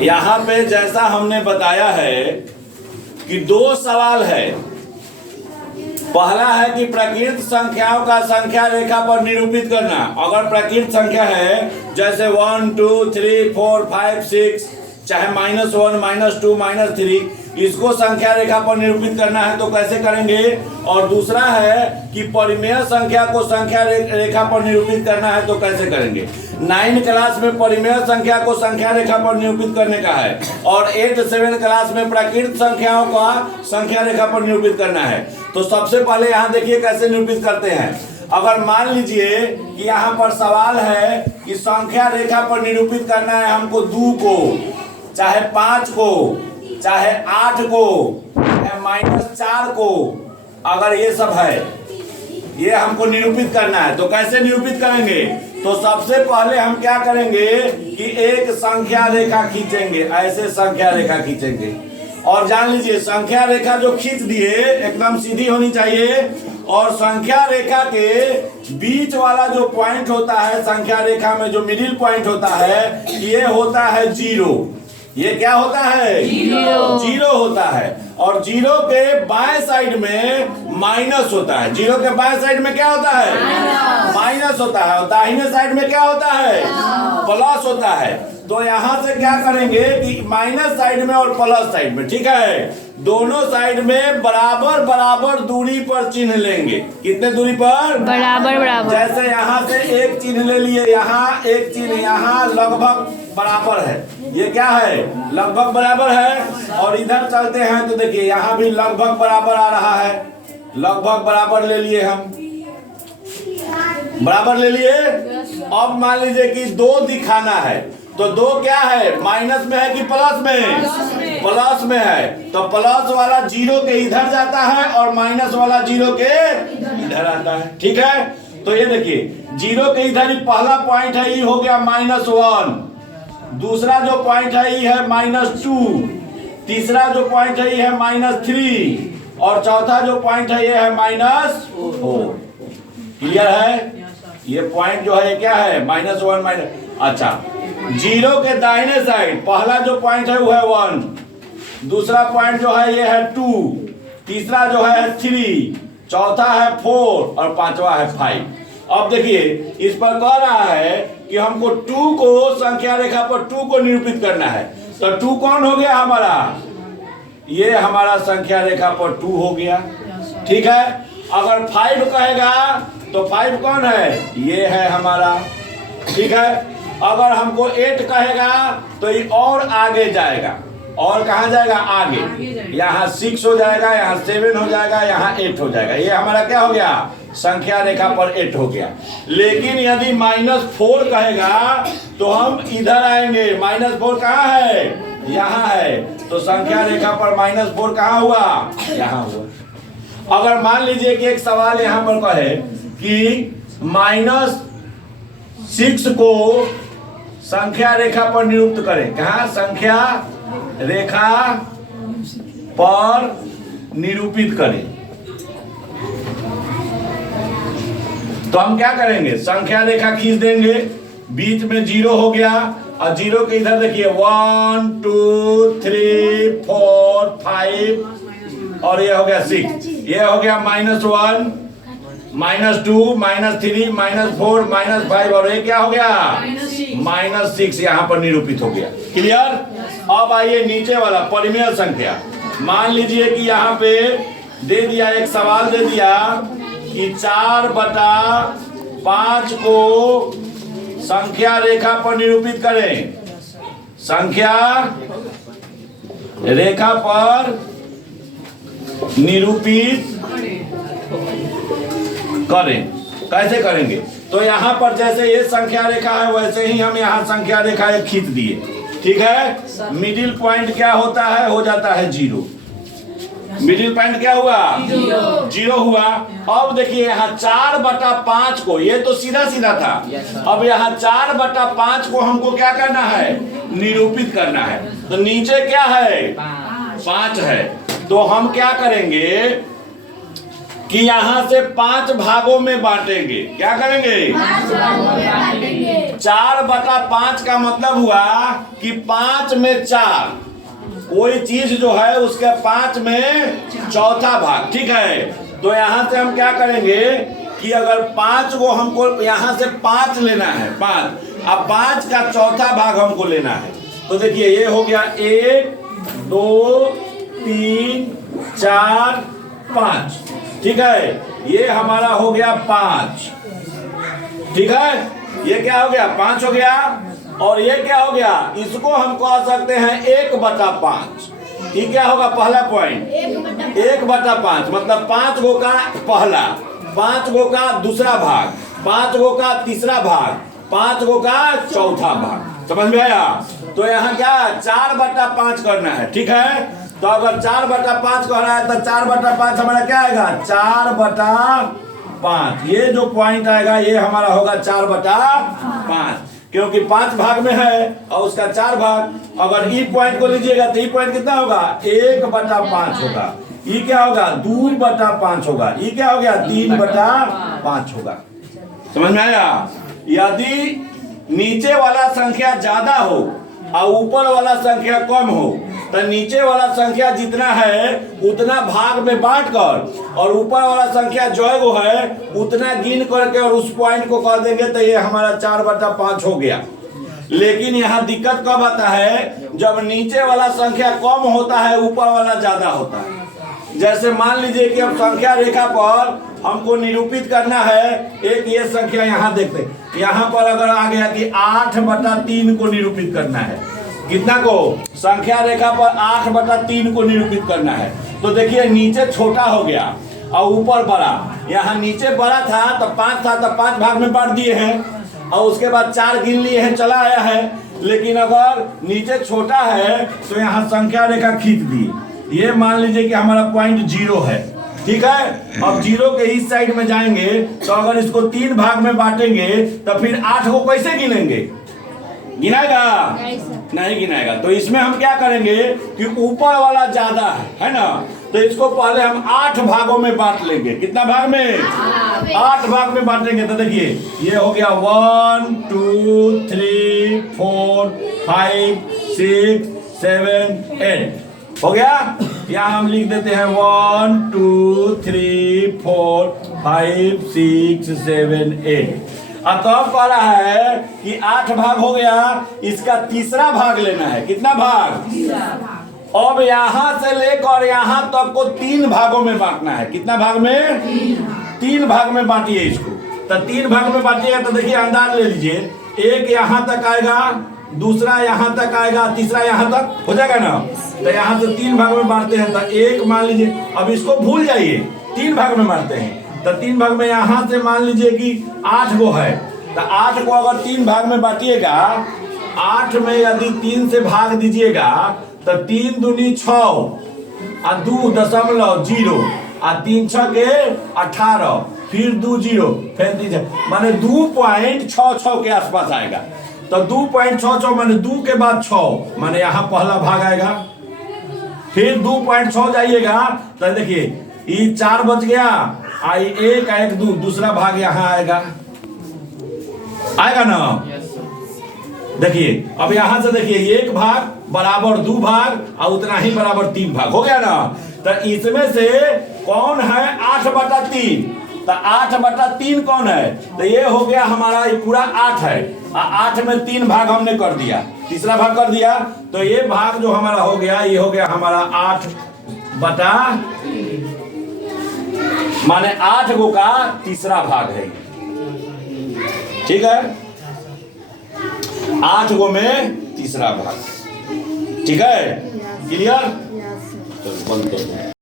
यहाँ पे जैसा हमने बताया है कि दो सवाल है। पहला है कि प्रकृत संख्याओं का संख्या रेखा पर निरूपित करना। अगर प्रकृत संख्या है जैसे 1 2 3 4 5 6 चाहे -1 -2 -3, इसको संख्या रेखा पर निरूपित करना है तो कैसे करेंगे। और दूसरा है कि परिमेय संख्या को संख्या रेखा पर निरूपित करना है तो कैसे करेंगे। 9 क्लास में परिमेय संख्या को संख्या रेखा पर निरूपित करने का है और 8 7 क्लास में प्रकृत संख्याओं का संख्या रेखा पर निरूपित करना है। तो सबसे पहले यहाँ देखिए कैसे निरूपित करते हैं। अगर मान लीजिए कि यहाँ पर सवाल है कि संख्या रेखा पर निरूपित करना है हमको 2 को, चाहे 5 को, चाहे 8 को, चाहे -4 को, अगर ये सब है ये हमको निरूपित करना है तो कैसे निरूपित करेंगे। तो सबसे पहले हम क्या करेंगे कि एक संख्या रेखा खींचेंगे, ऐसे संख्या रेखा खींचेंगे। और जान लीजिए संख्या रेखा जो खींच दिए एकदम सीधी होनी चाहिए और संख्या रेखा के बीच वाला जो पॉइंट होता है संख्या रेखा में जो मिडिल पॉइंट होता है ये होता है 0। ये क्या होता है? जीरो होता है। और जीरो के बाएं साइड में माइनस होता है। जीरो के बाएं साइड में क्या होता है? माइनस होता है। और दाहिने साइड में क्या होता है? प्लस होता है। तो यहाँ से क्या करेंगे कि माइनस साइड में और प्लस साइड में, ठीक है, दोनों साइड में बराबर बराबर दूरी पर चिन्ह लेंगे। कितने दूरी पर? बराबर बराबर। जैसे यहाँ से एक चिन्ह ले लिए, यहाँ एक चिन्ह, यहाँ लगभग बराबर है। ये क्या है? लगभग बराबर है। और इधर चलते हैं तो देखिए यहाँ भी लगभग बराबर आ रहा है। लगभग बराबर ले लिए हम, बराबर ले लिए। अब मान लीजिए कि 2 दिखाना है तो 2 क्या है? माइनस में है कि प्लस में? प्लस में है। तो प्लस वाला 0 के इधर जाता है और माइनस वाला 0 के इधर आता है, ठीक है। तो ये देखिए 0 के इधर ही पहला पॉइंट है, ये हो गया -1। दूसरा जो पॉइंट है ये है -2। तीसरा जो पॉइंट है ये है -3 और चौथा जो पॉइंट है ये है -4। क्लियर है? ये पॉइंट जो है क्या है? -1 अच्छा, 0 के दाहिने साइड पहला जो पॉइंट है वो है 1, दूसरा पॉइंट जो है ये है 2, तीसरा जो है 3, चौथा है 4 और पांचवा है 5। अब देखिए इस पर कह रहा है कि हमको 2 को संख्या रेखा पर 2 को निरूपित करना है। तो 2 कौन हो गया हमारा? ये हमारा संख्या रेखा पर 2 हो गया, ठीक है। अगर 5 कहेगा तो 5 कौन है? ये है हमारा, ठीक है। अगर हमको 8 कहेगा तो ये और आगे जाएगा। और कहाँ जाएगा? आगे। यहाँ 6 हो जाएगा, यहाँ 7 हो जाएगा, यहाँ 8 हो जाएगा। ये हमारा क्या हो गया? संख्या रेखा पर 8 हो गया। लेकिन यदि -4 कहेगा तो हम इधर आएंगे। -4 कहाँ है? यहाँ है। तो संख्या रेखा पर -4 कहाँ हुआ? यहाँ हुआ। अगर मान लीजिए कि एक सवाल यहाँ पर कहे कि -6 को संख्या रेखा पर निरूपित करें। कहाँ? संख्या रेखा पर निरूपित करें। तो हम क्या करेंगे? संख्या रेखा खींच देंगे, बीच में 0 हो गया और 0 के इधर देखिए 1 2 3 4 5 और ये हो गया 6। ये हो गया -1 -2 -3 -4 -5 और ये क्या हो गया? -6 यहाँ पर निरूपित हो गया। क्लियर? अब आइए नीचे वाला परिमेय संख्या। मान लीजिए कि यहाँ पे दे दिया, एक सवाल दे दिया कि 4/5 को संख्या रेखा पर निरूपित करें। संख्या रेखा पर निरूपित करें। कैसे करेंगे? तो यहाँ पर जैसे ये संख्या रेखा है वैसे ही हम यहाँ संख्या रेखा खींच दिए, ठीक है। मिडिल पॉइंट क्या होता है? हो जाता है 0। मिडिल पॉइंट क्या हुआ? 0 हुआ। अब देखिए यहाँ 4/5 को, ये तो सीधा सीधा था। अब यहाँ 4/5 को हमको क्या करना है? निरूपित करना है। तो नीचे क्या है? 5 है। तो हम क्या करेंगे? कि यहाँ से 5 भागों में बांटेंगे। क्या करेंगे? 4/5 का मतलब हुआ कि 5 में 4, कोई चीज जो है उसके 5 में चौथा भाग। ठीक है, तो यहाँ से हम क्या करेंगे कि अगर 5 को हमको यहाँ से 5 लेना है, 5, अब 5 का चौथा भाग हमको लेना है। तो देखिए ये हो गया 1 2 3 4 5। ठीक है, ये हमारा हो गया 5। ठीक है, ये क्या हो गया? 5 हो गया। और ये क्या हो गया? इसको हम कह सकते हैं 1/5। ये क्या होगा? पहला पॉइंट 1/5 मतलब 5 गो का पहला, 5 गो का दूसरा भाग, 5 गो का तीसरा भाग, 5 गो का चौथा भाग। समझ में आया? तो यहाँ क्या 4/5 करना है। ठीक है, तो अगर 4/5 कर रहा है तो 4/5 हमारा क्या आएगा? 4/5। ये जो पॉइंट आएगा ये हमारा होगा 4/5, क्योंकि 5 भाग में है और उसका 4 भाग। अगर ई पॉइंट को लीजिएगा तो ई पॉइंट कितना होगा? 1/5 होगा। ई क्या होगा? 2/5 होगा। ई क्या हो गया? 3/5 होगा। समझ में आया? यदि नीचे वाला संख्या ज्यादा हो और ऊपर वाला संख्या कम हो तो नीचे वाला संख्या जितना है उतना भाग में बांट कर और ऊपर वाला संख्या जो है वो है उतना गिन करके और उस पॉइंट को कह देंगे तो ये हमारा 4/5 हो गया। लेकिन यहाँ दिक्कत कब आता है? जब नीचे वाला संख्या कम होता है, ऊपर वाला ज्यादा होता है। जैसे मान लीजिए कि अब संख्या रेखा पर हमको निरूपित करना है एक ये संख्या, यहाँ देखते यहाँ पर अगर आ गया कि 8/3 को निरूपित करना है। कितना को? संख्या रेखा पर 8/3 को निरूपित करना है। तो देखिए नीचे छोटा हो गया और ऊपर बड़ा। यहाँ नीचे बड़ा था तो 5 था तो 5 भाग में बांट दिए हैं और उसके बाद 4 गिन लिए हैं, चला आया है। लेकिन अगर नीचे छोटा है तो यहाँ संख्या रेखा खींच दी। ये मान लीजिए कि हमारा पॉइंट 0 है। ठीक है, अब 0 के इस साइड में जाएंगे तो अगर इसको 3 भाग में बांटेंगे तो फिर 8 को कैसे गिनेंगे? गिनाएगा? नहीं गिनाएगा। तो इसमें हम क्या करेंगे कि ऊपर वाला ज्यादा है ना, तो इसको पहले हम 8 भागों में बांट लेंगे। कितना भाग में? 8 भाग में बांटेंगे। तो देखिए ये हो गया 1 2 3 4 5 6 7 8 हो गया। यहाँ हम लिख देते हैं 1 2 3 4 5 6 7 8। अब तो कह रहा है कि 8 भाग हो गया, इसका तीसरा भाग लेना है। कितना भाग? अब यहाँ से लेकर यहाँ तक को 3 भागों में बांटना है। कितना भाग में? 3 भाग में बांटिए इसको। तो 3 भाग में बांटिएगा तो देखिए अंदाज ले लीजिए, एक यहाँ तक आएगा, दूसरा यहाँ तक आएगा, तीसरा यहाँ तक हो जाएगा ना। तो यहाँ से 3 भाग में बांटते हैं तो एक मान लीजिए, अब इसको भूल जाइए, 3 भाग में बांटते हैं तो 3 भाग में यहाँ से मान लीजिए कि 8 गो है तो 8 को अगर 3 भाग में बांटिएगा, 8 में यदि 3 से भाग दीजिएगा तो 3 दूनी 6 और 2.0 और 3 6 के 18 फिर 2 0 फिर 3 माने 2.66 के आसपास आएगा। तो 2.66 माने 2 के बाद 6 माने यहाँ पहला भाग आएगा। फिर 2.6 जाइएगा तो देखिए ये 4 बच गया, आई 1 1 2 दूसरा भाग यहाँ आएगा, आएगा ना। देखिए अब यहाँ से देखिए 1 भाग बराबर 2 भाग और उतना ही बराबर 3 भाग हो गया ना। तो इसमें से कौन है 8/3? तो 8/3 कौन है? तो ये हो गया हमारा, ये पूरा 8 है। 8 में 3 भाग हमने कर दिया, तीसरा भाग कर दिया। तो ये भाग जो हमारा हो गया, ये हो गया हमारा 8/, माने 8 गो का तीसरा भाग है। ठीक है, 8 गो में तीसरा भाग। ठीक है, क्लियर? चलो बंद कर दो।